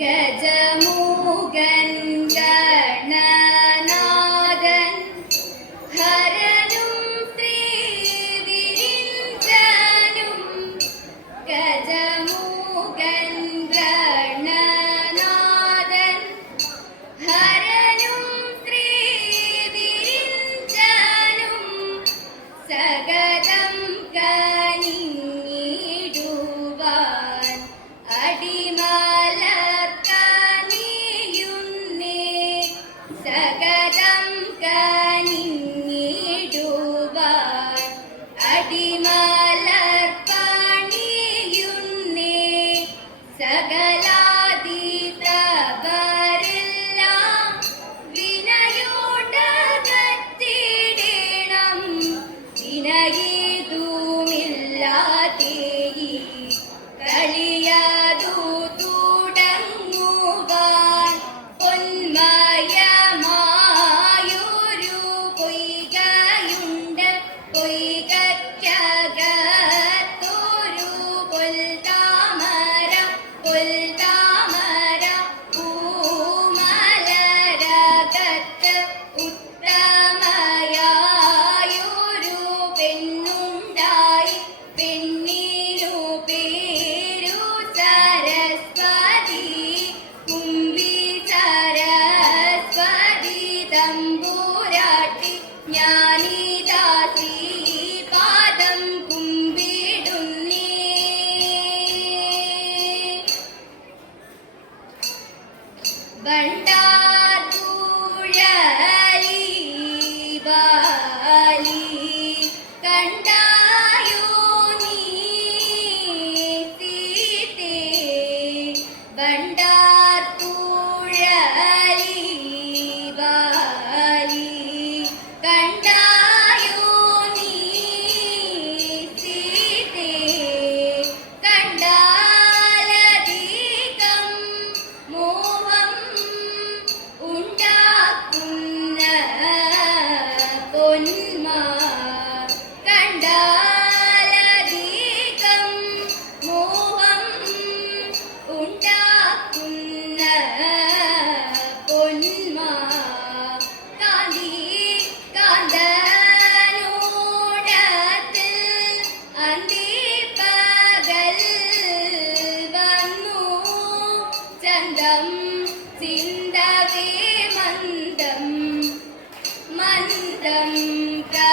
ഗജമൂകൻ tâm ca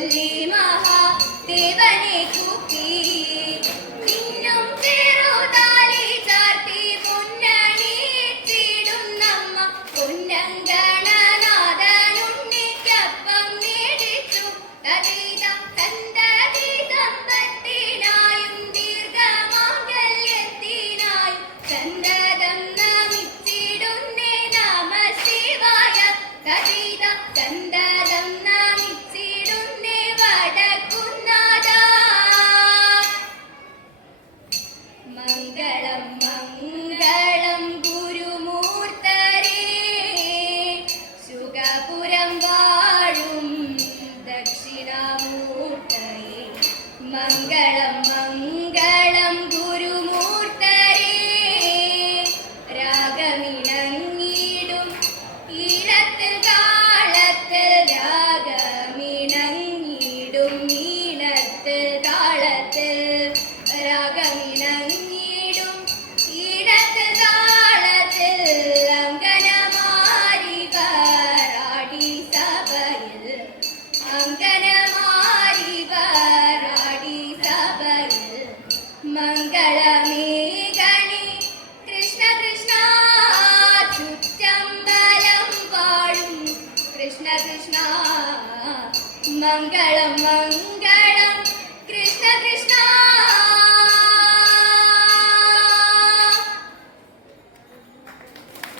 நீ മംഗളം